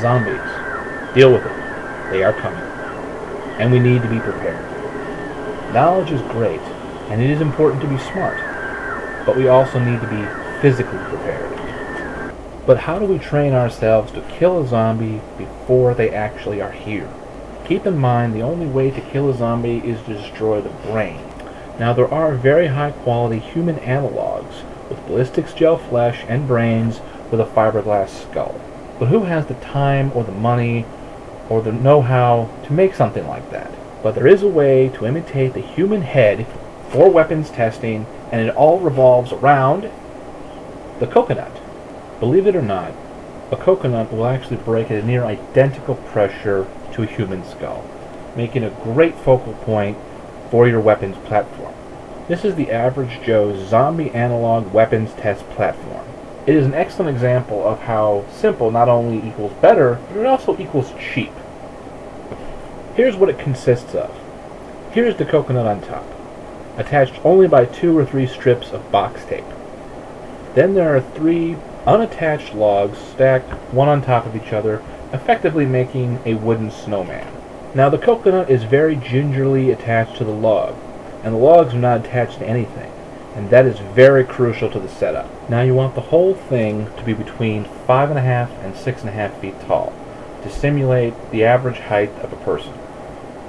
Zombies. Deal with it. They are coming. And we need to be prepared. Knowledge is great, and it is important to be smart, but we also need to be physically prepared. But how do we train ourselves to kill a zombie before they actually are here? Keep in mind the only way to kill a zombie is to destroy the brain. Now there are very high quality human analogs with ballistics gel flesh and brains with a fiberglass skull. But who has the time or the money or the know-how to make something like that? But there is a way to imitate the human head for weapons testing, and it all revolves around the coconut. Believe it or not, a coconut will actually break at a near identical pressure to a human skull, making a great focal point for your weapons platform. This is the Average Joe's Zombie Analog Weapons Test Platform. It is an excellent example of how simple not only equals better, but it also equals cheap. Here's what it consists of. Here's the coconut on top, attached only by 2 or 3 strips of box tape. Then there are 3 unattached logs stacked one on top of each other, effectively making a wooden snowman. Now the coconut is very gingerly attached to the log, and the logs are not attached to anything, and that is very crucial to the setup. Now you want the whole thing to be between 5.5 and 6.5 feet tall, to simulate the average height of a person.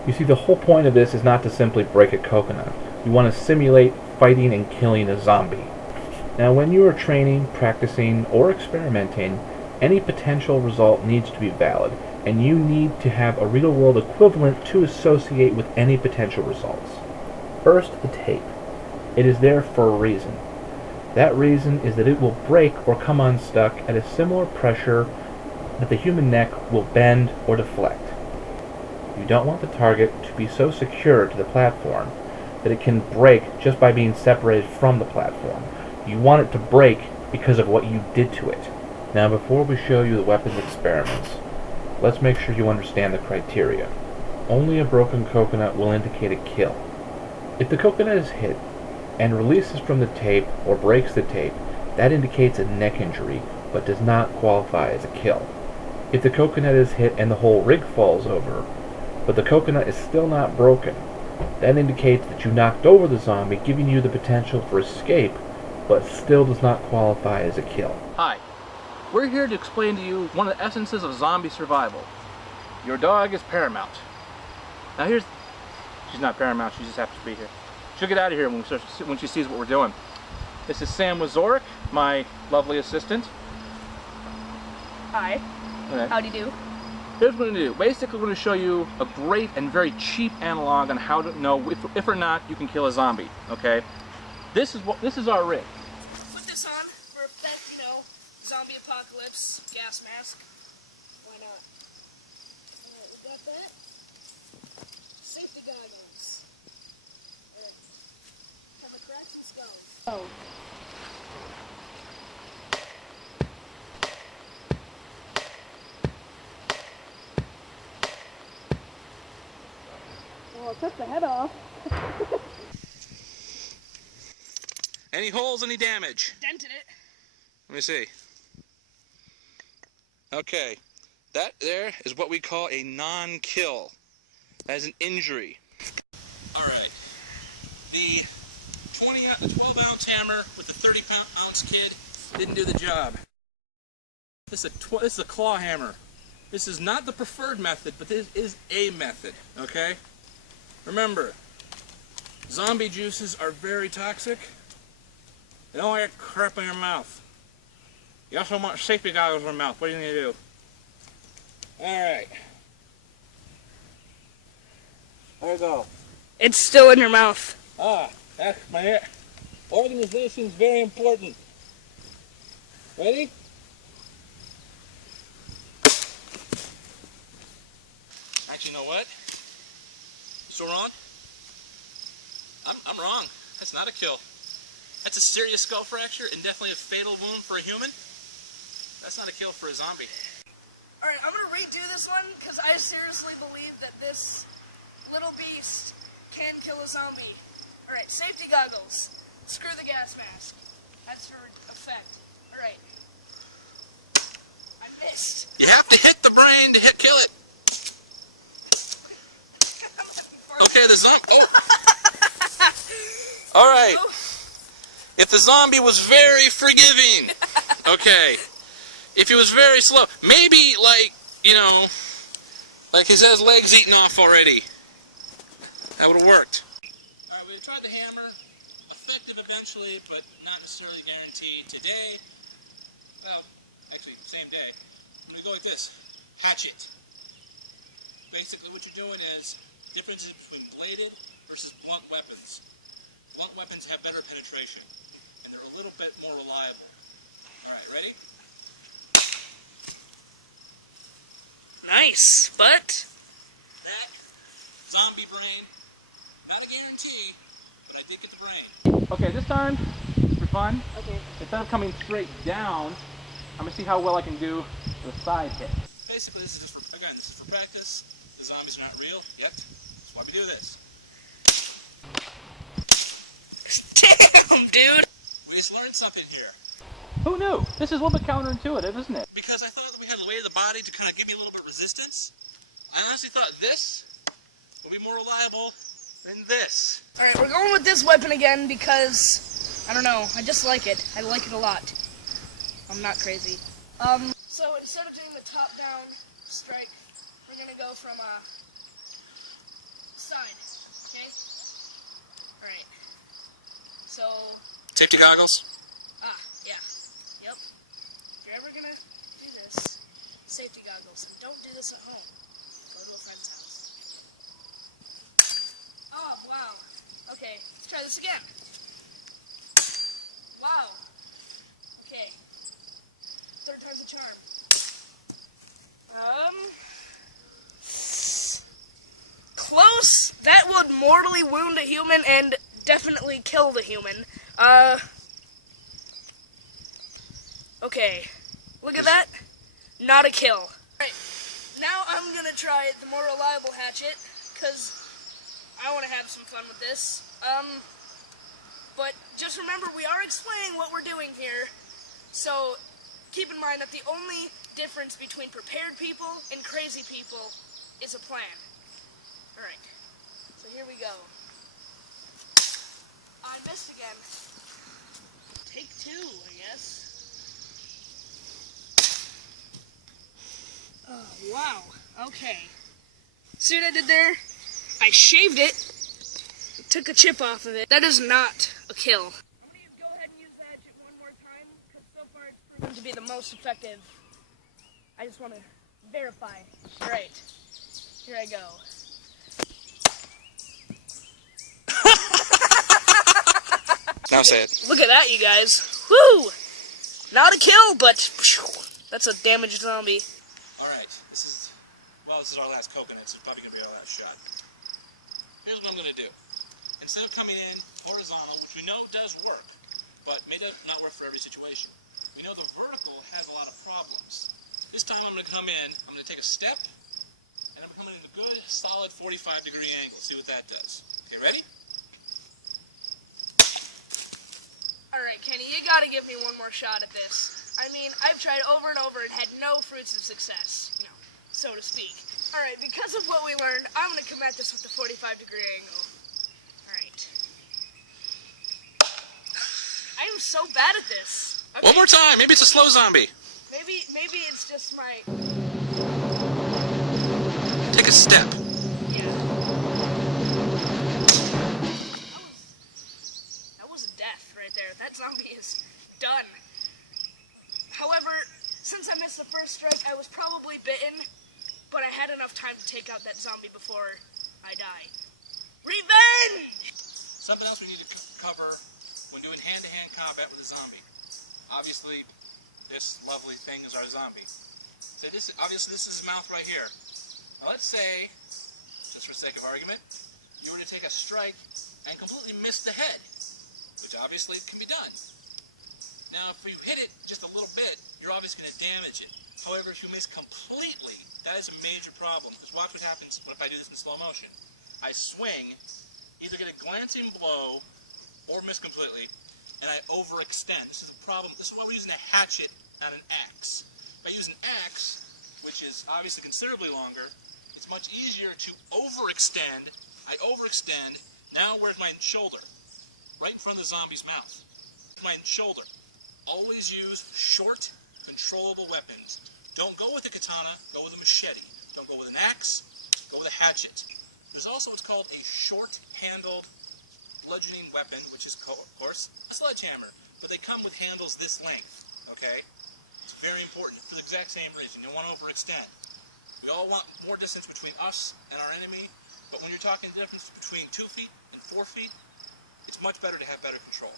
You see, the whole point of this is not to simply break a coconut. You want to simulate fighting and killing a zombie. Now when you are training, practicing, or experimenting, any potential result needs to be valid, and you need to have a real-world equivalent to associate with any potential results. First, the tape. It is there for a reason. That reason is that it will break or come unstuck at a similar pressure that the human neck will bend or deflect. You don't want the target to be so secure to the platform that it can break just by being separated from the platform. You want it to break because of what you did to it. Now before we show you the weapons experiments, let's make sure you understand the criteria. Only a broken coconut will indicate a kill. If the coconut is hit and releases from the tape or breaks the tape, that indicates a neck injury, but does not qualify as a kill. If the coconut is hit and the whole rig falls over, but the coconut is still not broken, that indicates that you knocked over the zombie, giving you the potential for escape, but still does not qualify as a kill. Hi, we're here to explain to you one of the essences of zombie survival. Your dog is paramount. Now she's not paramount, she just happens to be here. She'll get out of here when she sees what we're doing. This is Sam Wazorek, my lovely assistant. Hi. Okay. Howdy do. Here's what we're going to do. Basically, we're going to show you a great and very cheap analog on how to know if or not you can kill a zombie. Okay. This is our rig. Put this on for that, zombie apocalypse gas mask. Why not? Alright, we got that. Safety goggles. Alright. Have a cracks and skulls. Oh. Well, it took the head off. Any holes, any damage? Dented it. Let me see. Okay, that there is what we call a non-kill. That is an injury. Alright, the 12-ounce hammer with the 30-ounce kid didn't do the job. This is a claw hammer. This is not the preferred method, but this is a method, okay? Remember, zombie juices are very toxic. They don't like crap in your mouth. You also want safety goggles in your mouth. What are you going to do? Alright. There you go. It's still in your mouth. Ah, that's my hair. Organization is very important. Ready? Actually, you know what? So wrong? I'm wrong. That's not a kill. That's a serious skull fracture and definitely a fatal wound for a human. That's not a kill for a zombie. Alright, I'm gonna redo this one because I seriously believe that this little beast can kill a zombie. Alright, safety goggles. Screw the gas mask. That's for effect. Alright. I missed. You have to hit the brain. zombie... Oh! Alright. If the zombie was very forgiving, okay. If he was very slow, maybe, like, you know, like his legs eaten off already. That would have worked. Alright, we tried the hammer. Effective eventually, but not necessarily guaranteed. Today, well, actually, same day, I'm going to go like this. Hatchet. Basically, what you're doing is differences between bladed versus blunt weapons. Blunt weapons have better penetration, and they're a little bit more reliable. Alright, ready? Nice, but That, zombie brain, not a guarantee, but I did get the brain. Okay, this time, for fun, okay. instead of coming straight down, I'm going to see how well I can do the side hit. Basically, this is just for, again, this is for practice. The zombies are not real yet. That's why we do this. Damn, dude. We just learned something here. Who knew? This is a little bit counterintuitive, isn't it? Because I thought that we had the weight of the body to kind of give me a little bit of resistance. I honestly thought this would be more reliable than this. Alright, we're going with this weapon again because, I don't know, I just like it. I like it a lot. I'm not crazy. So instead of doing the top-down strike, we're gonna go from side, okay? Alright. So, Safety goggles. yeah. Yep. If you're ever gonna do this, safety goggles. And don't do this at home. Go to a friend's house. Oh, wow. Okay, let's try this again. Wow. Okay. Third time's a charm. Close. That would mortally wound a human and definitely kill the human. Okay. Look at that. Not a kill. Alright. Now I'm gonna try the more reliable hatchet, because I want to have some fun with this. But just remember, we are explaining what we're doing here, so keep in mind that the only difference between prepared people and crazy people is a plan. Alright, so here we go. I missed again. Take two, I guess. Oh, wow. Okay. See what I did there? I shaved it. Took a chip off of it. That is not a kill. I'm going to go ahead and use the hatchet one more time, because so far it's proven to be the most effective. I just want to verify. Alright. Here I go. Now say it. Look at that, you guys. Woo! Not a kill, but that's a damaged zombie. Alright, this is our last coconut, so it's probably going to be our last shot. Here's what I'm going to do. Instead of coming in horizontal, which we know does work, but may not work for every situation, we know the vertical has a lot of problems. This time I'm going to come in, I'm going to take a step, and I'm coming in a good, solid 45-degree angle. See what that does. Okay, ready? Alright, Kenny, you gotta give me one more shot at this. I mean, I've tried over and over and had no fruits of success, you know, so to speak. Alright, because of what we learned, I'm gonna come at this with the 45-degree angle. Alright. I am so bad at this. Okay. One more time. Maybe it's a slow zombie. Maybe it's just my... Take a step. Yeah. That was a death right there. That zombie is done. However, since I missed the first strike, I was probably bitten, but I had enough time to take out that zombie before I die. Revenge! Something else we need to cover when doing hand-to-hand combat with a zombie. Obviously, this lovely thing is our zombie. So obviously this is his mouth right here. Now let's say, just for sake of argument, you were to take a strike and completely miss the head, which obviously can be done. Now, if you hit it just a little bit, you're obviously going to damage it. However, if you miss completely, that is a major problem. Because watch what happens if I do this in slow motion. I swing, either get a glancing blow, or miss completely, and I overextend. This is a problem. This is why we're using a hatchet, not an axe. If I use an axe, which is obviously considerably longer, it's much easier to overextend. I overextend. Now where's my shoulder? Right in front of the zombie's mouth. My shoulder. Always use short, controllable weapons. Don't go with a katana, go with a machete. Don't go with an axe, go with a hatchet. There's also what's called a short-handled bludgeoning weapon, which is, of course, a sledgehammer. But they come with handles this length, okay? It's very important for the exact same reason. You don't want to overextend. We all want more distance between us and our enemy, but when you're talking the difference between 2 feet and 4 feet, it's much better to have better control.